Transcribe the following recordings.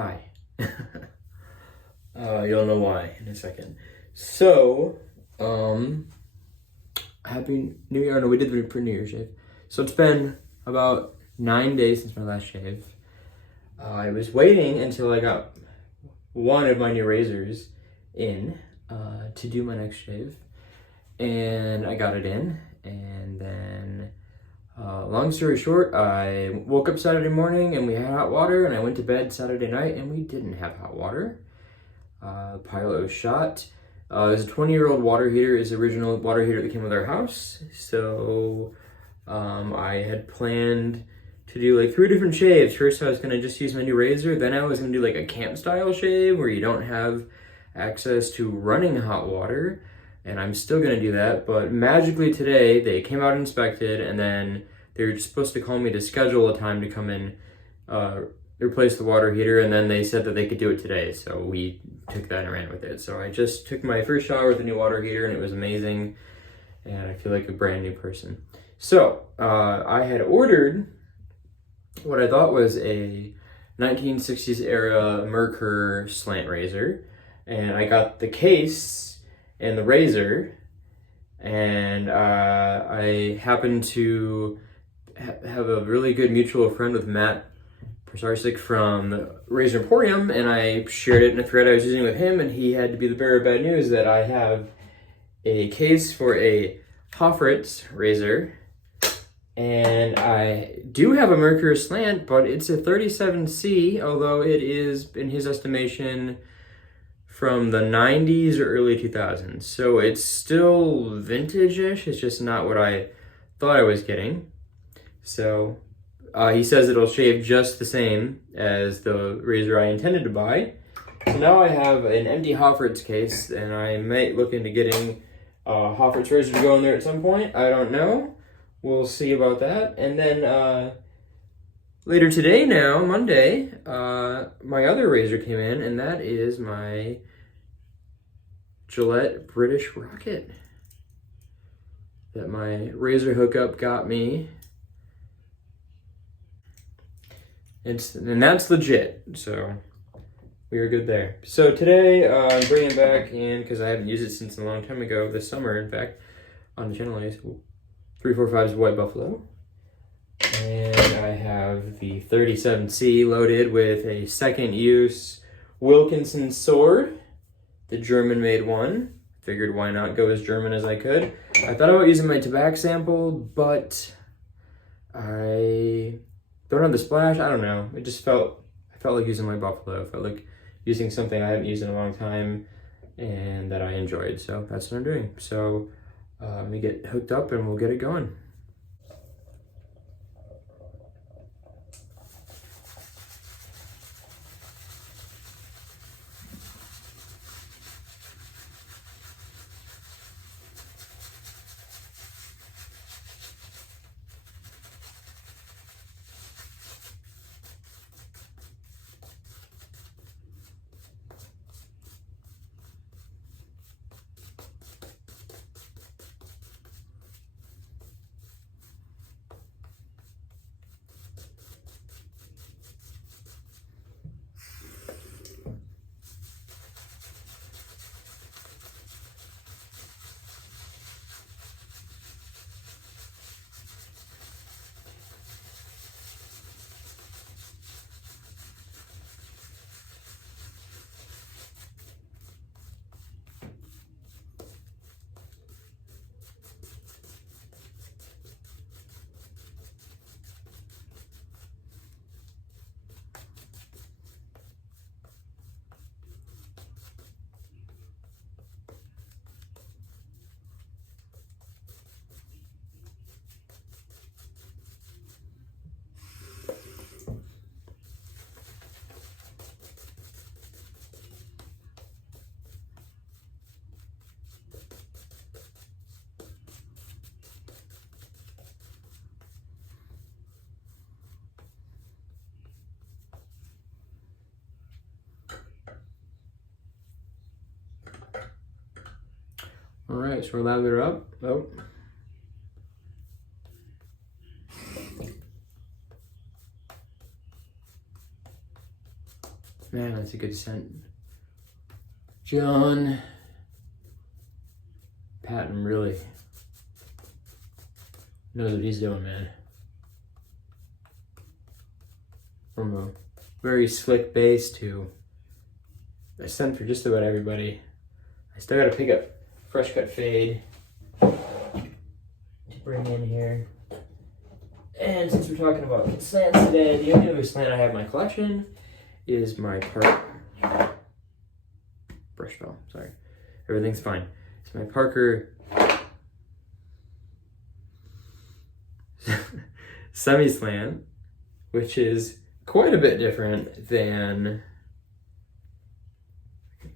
Hi. You'll know why in a second. So, Happy New Year. No, we did the New Year's shave. So it's been about 9 days since my last shave. I was waiting until I got one of my new razors in to do my next shave. And I got it in, and then long story short, I woke up Saturday morning and we had hot water, and I went to bed Saturday night and we didn't have hot water. The pilot was shot. It was a 20-year-old water heater. It's the original water heater that came with our house. So I had planned to do like 3 different shaves. First, I was gonna just use my new razor. Then I was gonna do like a camp style shave where you don't have access to running hot water. And I'm still gonna do that, but magically today they came out and inspected, and then they were supposed to call me to schedule a time to come in, replace the water heater, and then they said that they could do it today, so we took that and ran with it. So I just took my first shower with the new water heater, and it was amazing, and I feel like a brand new person. So I had ordered what I thought was a 1960s era Merkur slant razor, and I got the case and the razor, and I happened to have a really good mutual friend with Matt Prosarsik from the Razor Emporium, and I shared it in a thread I was using with him, and he had to be the bearer of bad news that I have a case for a Hoffritz razor, and I do have a Merkur slant, but it's a 37C, although it is, in his estimation, from the 90s or early 2000s. So it's still vintage-ish. It's just not what I thought I was getting. So he says it'll shave just the same as the razor I intended to buy. So now I have an empty Hoffritz case, and I might look into getting a Hoffritz razor to go in there at some point. I don't know. We'll see about that. And then later today now, Monday, my other razor came in, and that is my Gillette British Rocket that my razor hookup got me. And that's legit, so we are good there. So today I'm bringing it back in because I haven't used it since a long time ago, this summer in fact, on the channel. I use 345's White Buffalo. And I have the 37C loaded with a second use Wilkinson sword, the German-made one. Figured why not go as German as I could. I thought about using my tobacco sample, but I don't have the splash. I don't know. I felt like using my Buffalo. I felt like using something I haven't used in a long time and that I enjoyed. So that's what I'm doing. So let me get hooked up and we'll get it going. All right, so we're lather up. Oh. Man, that's a good scent. John Patton really knows what he's doing, man. From a very slick bass to a scent for just about everybody. I still gotta pick up Fresh Cut Fade to bring in here. And since we're talking about slants today, the only other slant I have in my collection is my Parker. Brush fell, sorry. Everything's fine. It's my Parker semi-slant, which is quite a bit different than,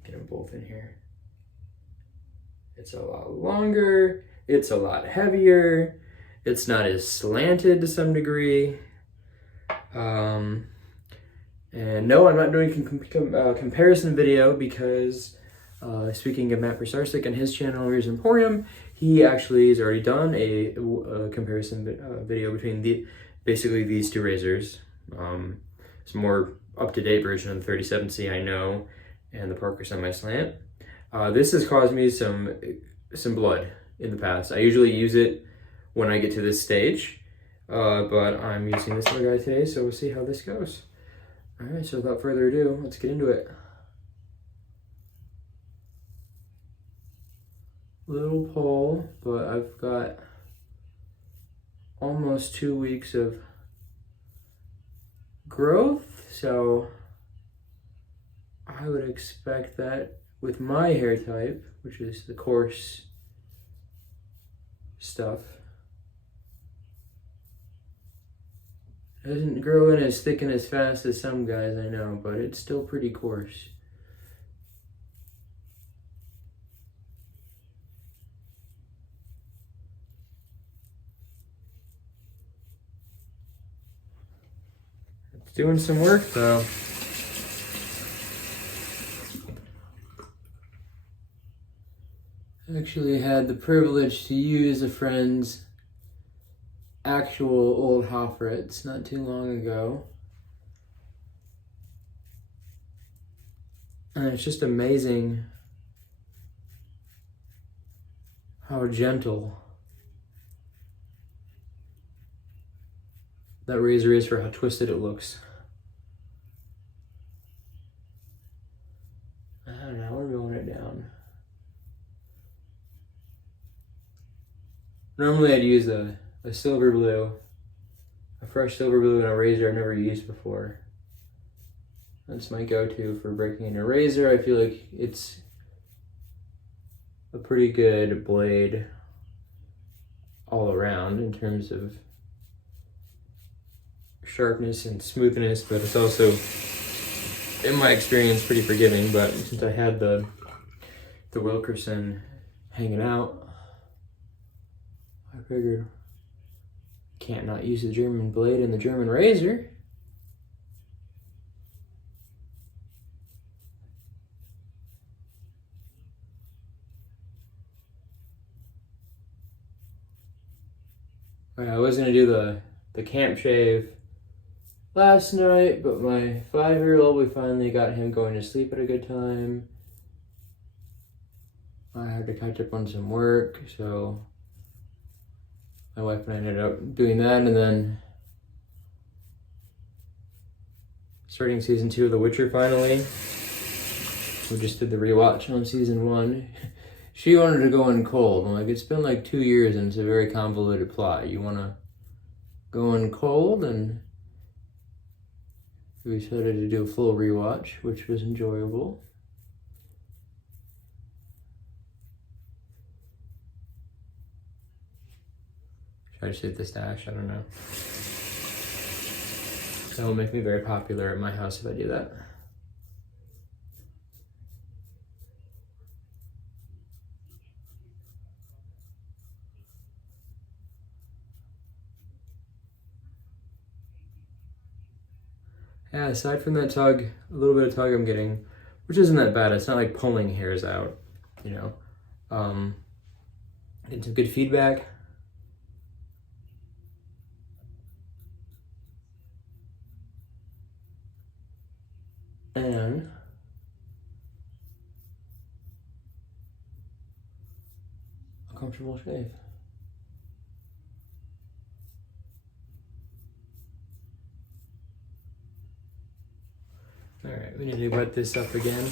get them both in here. It's a lot longer, it's a lot heavier, it's not as slanted to some degree. And no, I'm not doing a comparison video because speaking of Matt Persarsik and his channel, Razor Emporium, he actually has already done a comparison video between basically these two razors. It's a more up-to-date version of the 37C I know and the Parker Semi-Slant. This has caused me some blood in the past. I usually use it when I get to this stage, but I'm using this other guy today, so we'll see how this goes. All right, so without further ado, let's get into it. Little pull, but I've got almost 2 weeks of growth, so I would expect that with my hair type, which is the coarse stuff, it doesn't grow in as thick and as fast as some guys I know, but it's still pretty coarse. It's doing some work though. I actually had the privilege to use a friend's actual old Hoffritz not too long ago. And it's just amazing how gentle that razor is for how twisted it looks. I don't know, we're rolling it down. Normally I'd use a silver blue, a fresh silver blue in a razor I've never used before. That's my go-to for breaking in a razor. I feel like it's a pretty good blade all around in terms of sharpness and smoothness, but it's also, in my experience, pretty forgiving. But since I had the Wilkerson hanging out, I figured can't not use the German blade and the German razor. I was gonna do the camp shave last night, but my 5-year-old, we finally got him going to sleep at a good time. I had to catch up on some work, so my wife and I ended up doing that, and then starting season 2 of The Witcher finally. We just did the rewatch on season 1. She wanted to go in cold. I'm like, it's been like 2 years and it's a very convoluted plot. You want to go in cold? And we decided to do a full rewatch, which was enjoyable. Should I just hit the stash? I don't know. That will make me very popular at my house if I do that. Yeah, aside from that tug, a little bit of tug I'm getting, which isn't that bad. It's not like pulling hairs out, you know. Getting some good feedback. and a comfortable shave. All right, we need to wet this up again.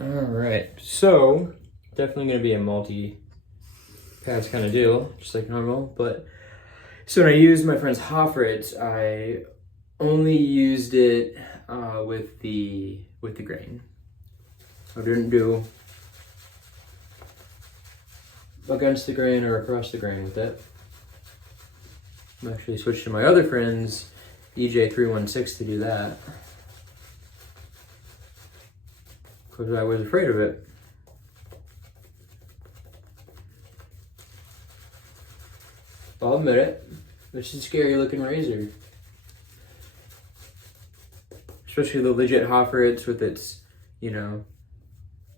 All right, so definitely gonna be a multi-pass kind of deal, just like normal. But so when I used my friend's Hoffritz, I only used it with the grain. I didn't do against the grain or across the grain with it. I'm actually switched to my other friend's EJ316 to do that, because I was afraid of it. I'll admit it, it's a scary looking razor. Especially the legit Hoffritz with its, you know,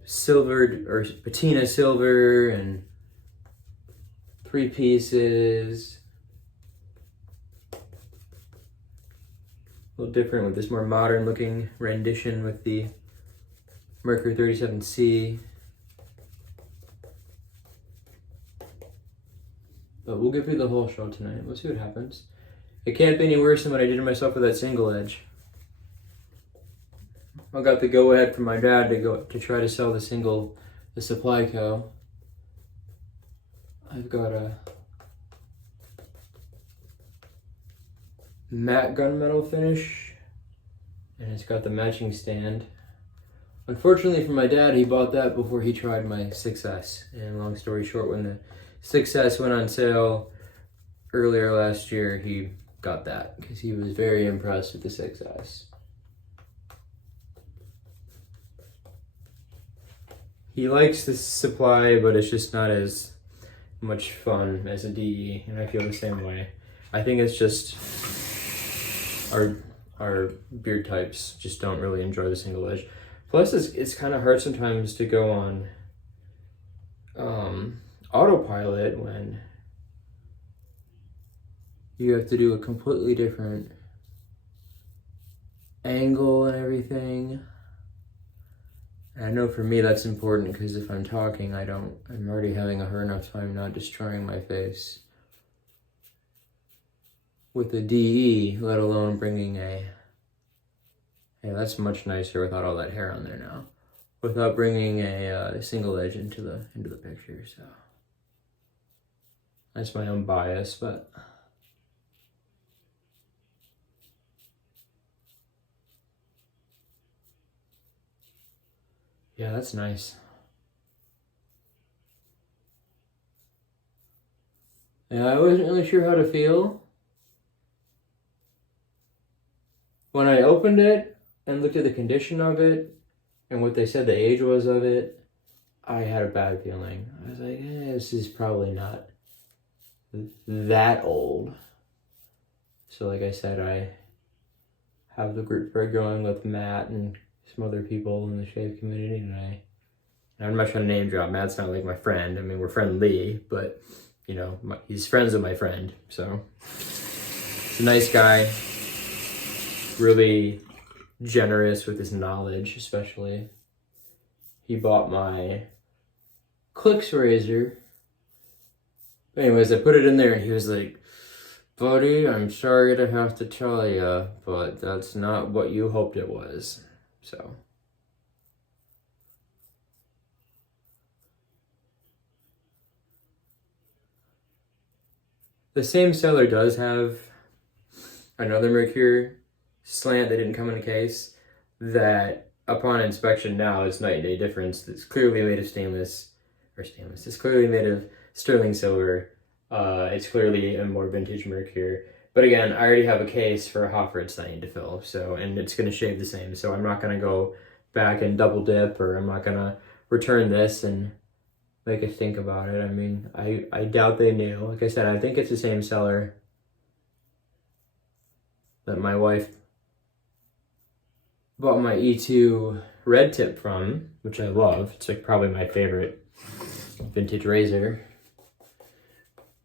silvered or patina silver and 3 pieces. A little different with this more modern looking rendition with the Merkur 37C. But we'll get through the whole show tonight. We'll see what happens. It can't be any worse than what I did to myself with that single edge. I got the go ahead from my dad to try to sell the Supply Co. I've got a matte gunmetal finish, and it's got the matching stand. Unfortunately for my dad, he bought that before he tried my 6S. And long story short, when the 6S went on sale earlier last year, he got that because he was very impressed with the 6S. He likes the Supply, but it's just not as much fun as a DE, and I feel the same way. I think it's just our beard types just don't really enjoy the single edge. Plus, it's kind of hard sometimes to go on autopilot when you have to do a completely different angle and everything. And I know for me that's important because if I'm talking, I'm already having a hard enough time not destroying my face with a DE, let alone bringing a, hey, that's much nicer without all that hair on there now, without bringing a single edge into the picture. So that's my own bias, but yeah, that's nice. Yeah, I wasn't really sure how to feel when I opened it and looked at the condition of it and what they said the age was of it. I had a bad feeling. I was like, this is probably not that old. So like I said, I have the group for going with Matt and some other people in the shave community, and I'm not trying to name drop. Matt's not like my friend. I mean, we're friendly, but you know, he's friends with my friend. So he's a nice guy, really generous with his knowledge, especially. He bought my Clicks razor. Anyways, I put it in there and he was like, buddy, I'm sorry to have to tell you, but that's not what you hoped it was. So the same seller does have another Merkur Slant that didn't come in a case that upon inspection now is night and day difference. It's clearly made of stainless. It's clearly made of sterling silver. It's clearly a more vintage Merkur. But again, I already have a case for a Hoffritz that I need to fill, so, and it's going to shave the same, so I'm not going to go back and double dip, or I'm not going to return this and make us think about it. I mean, I doubt they knew. Like I said, I think it's the same seller that my wife bought my E2 red tip from, which I love. It's like probably my favorite vintage razor.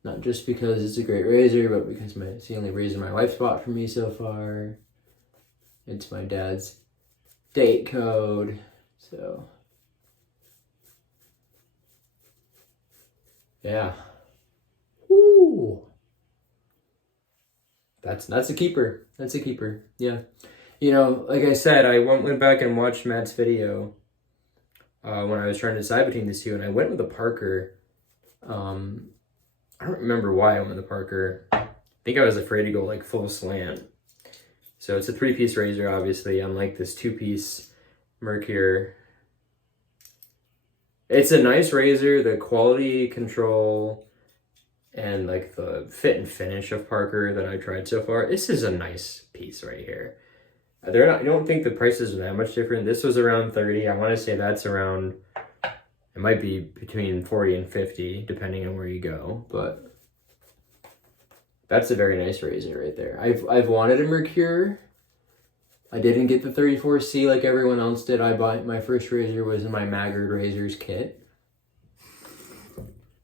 Not just because it's a great razor, but because it's the only razor my wife's bought for me so far. It's my dad's date code, so yeah. Woo! That's a keeper. That's a keeper. Yeah. You know, like I said, I went back and watched Matt's video when I was trying to decide between these two, and I went with a Parker. I don't remember why I went with the Parker. I think I was afraid to go like full slant. So it's a 3-piece razor, obviously, unlike this 2-piece Merkur. It's a nice razor. The quality control and like the fit and finish of Parker that I tried so far, this is a nice piece right here. I don't think the prices are that much different. This was around 30. I want to say that's around, it might be between 40 and 50, depending on where you go, but that's a very nice razor right there. I've wanted a Merkur. I didn't get the 34C like everyone else did. I bought, my first razor was in my Merkur razors kit.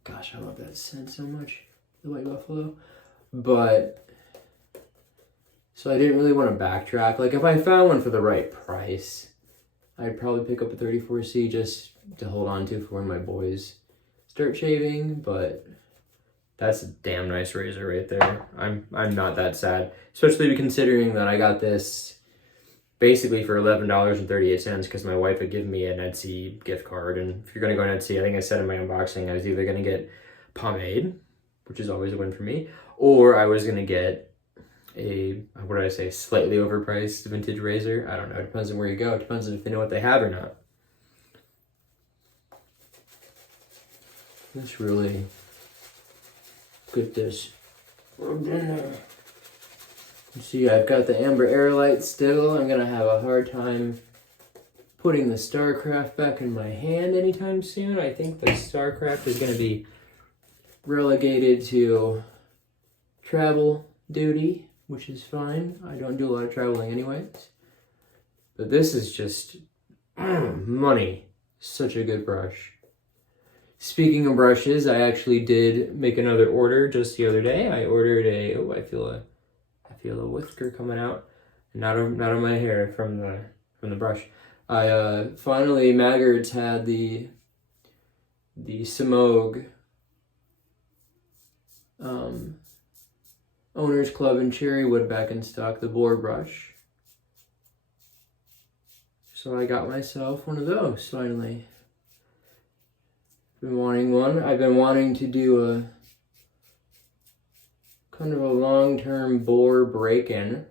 Gosh, I love that scent so much, the White Buffalo. But, so I didn't really want to backtrack. Like if I found one for the right price, I'd probably pick up a 34C just to hold on to for when my boys start shaving, but that's a damn nice razor right there. I'm not that sad, especially considering that I got this basically for $11.38 because my wife had given me an Etsy gift card. And if you're gonna go on Etsy, I think I said in my unboxing I was either gonna get pomade, which is always a win for me, or I was gonna get a, what did I say, slightly overpriced vintage razor. I don't know, it depends on where you go. It depends on if they know what they have or not. Let's really get this rubbed in there. See, I've got the Amber Airlight still. I'm gonna have a hard time putting the StarCraft back in my hand anytime soon. I think the StarCraft is gonna be relegated to travel duty, which is fine. I don't do a lot of traveling anyways. But this is just money. Such a good brush. Speaking of brushes, I actually did make another order just the other day. I ordered a, oh, I feel a whisker coming out, not on my hair from the brush. I finally, Maggart's had the Simog Owners Club and Cherrywood back in stock, the boar brush. So I got myself one of those finally. Been wanting one. I've been wanting to do a kind of a long-term boar break-in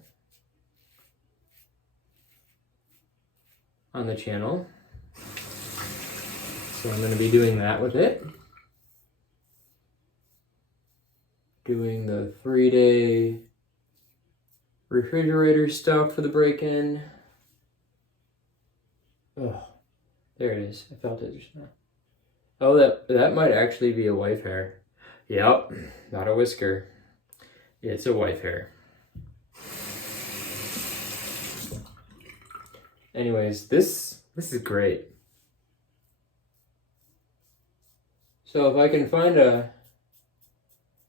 on the channel. So I'm going to be doing that with it. Doing the 3-day refrigerator stuff for the break-in. Oh, there it is. I felt it just now. Oh, that might actually be a wife hair. Yep, not a whisker. It's a wife hair. Anyways, this is great. So if I can find a...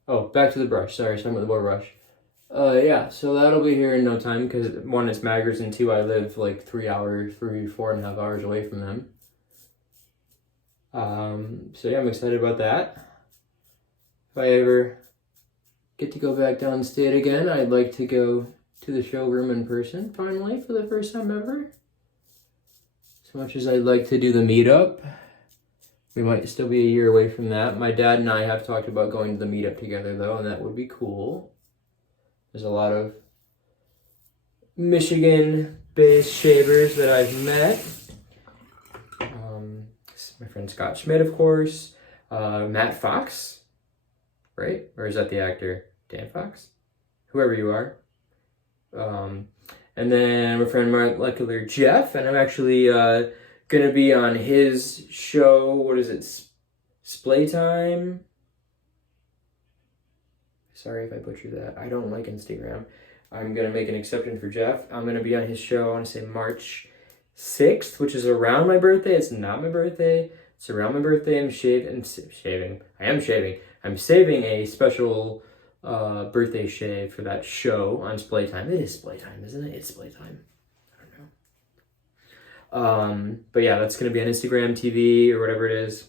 Oh, back to the brush. Sorry, starting with the boar brush. Yeah, so that'll be here in no time because one, it's Maggart's, and two, I live like 4.5 hours away from them. So yeah, I'm excited about that. If I ever get to go back downstate again, I'd like to go to the showroom in person finally for the first time ever. As much as I'd like to do the meetup, we might still be a year away from that. My dad and I have talked about going to the meetup together though, and that would be cool. There's a lot of Michigan-based shavers that I've met. My friend Scott Schmidt, of course. Matt Fox, right? Or is that the actor? Dan Fox? Whoever you are. And then my friend Molecular Jeff, and I'm actually going to be on his show. What is it? Splay Time? Sorry if I butchered that. I don't like Instagram. I'm going to make an exception for Jeff. I'm going to be on his show, I want to say March 6th, which is around my birthday. It's not my birthday. It's around my birthday. I'm shaving. I am shaving. I'm saving a special birthday shave for that show on Splay Time. It is Splay Time, isn't it? It's Splay Time. I don't know. But yeah, that's going to be on Instagram TV or whatever it is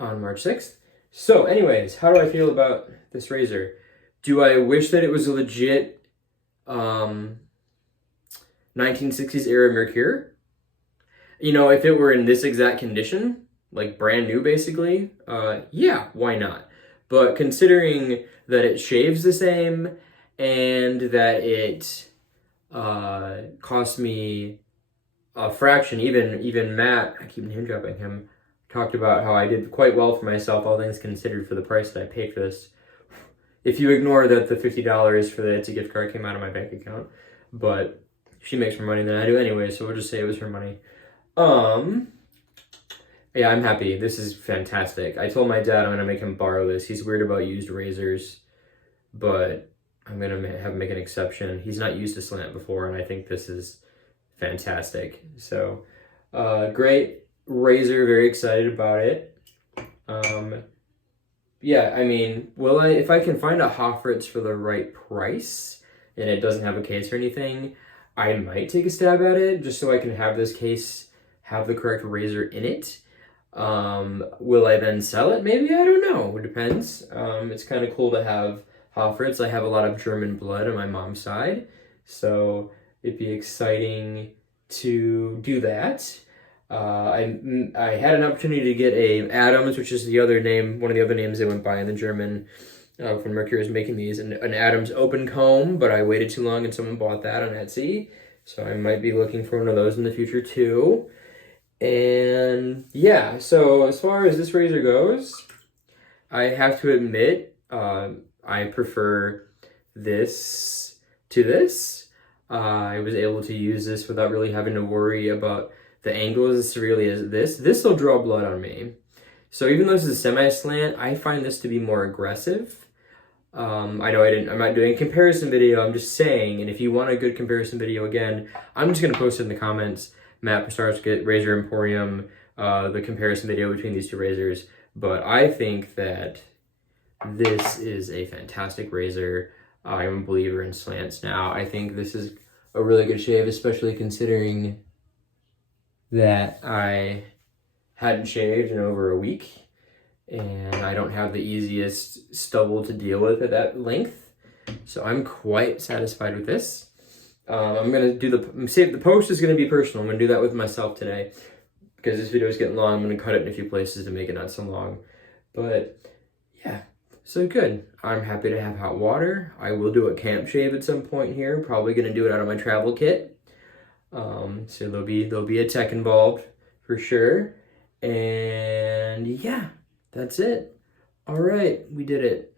on March 6th. So anyways, how do I feel about this razor? Do I wish that it was a legit 1960s era Merkur? You know, if it were in this exact condition, like brand new basically, yeah, why not? But considering that it shaves the same and that it cost me a fraction, even Matt, I keep name dropping him, talked about how I did quite well for myself, all things considered, for the price that I paid for this. If you ignore that the $50 for the Etsy gift card came out of my bank account, but she makes more money than I do anyway, so we'll just say it was her money. Yeah, I'm happy. This is fantastic. I told my dad I'm gonna make him borrow this. He's weird about used razors, but I'm gonna have him make an exception. He's not used a Slant before, and I think this is fantastic. So, great razor. Very excited about it. Yeah, I mean, if I can find a Hoffritz for the right price and it doesn't have a case or anything, I might take a stab at it just so I can have this case have the correct razor in it. Will I then sell it? Maybe, I don't know. It depends. It's kind of cool to have Hoffritz. I have a lot of German blood on my mom's side, so it'd be exciting to do that. I had an opportunity to get a Adams, which is the other name, one of the other names they went by in the German, when Merkur is making these, an Adams open comb, but I waited too long and someone bought that on Etsy, so I might be looking for one of those in the future too. And yeah, so as far as this razor goes, I have to admit, I prefer this to this. I was able to use this without really having to worry about the angle as severely as this. This will draw blood on me. So even though this is a semi-slant, I find this to be more aggressive. I know I'm not doing a comparison video, I'm just saying, and if you want a good comparison video, again, I'm just going to post it in the comments. Matt Pisarski, Razor Emporium, the comparison video between these two razors. But I think that this is a fantastic razor. I'm a believer in slants now. I think this is a really good shave, especially considering that I hadn't shaved in over a week and I don't have the easiest stubble to deal with at that length. So I'm quite satisfied with this. I'm gonna do the post is gonna be personal. I'm gonna do that with myself today because this video is getting long. I'm gonna cut it in a few places to make it not so long. But yeah, so good. I'm happy to have hot water. I will do a camp shave at some point here. Probably gonna do it out of my travel kit. So there'll be a tech involved for sure. And yeah, that's it. All right, we did it.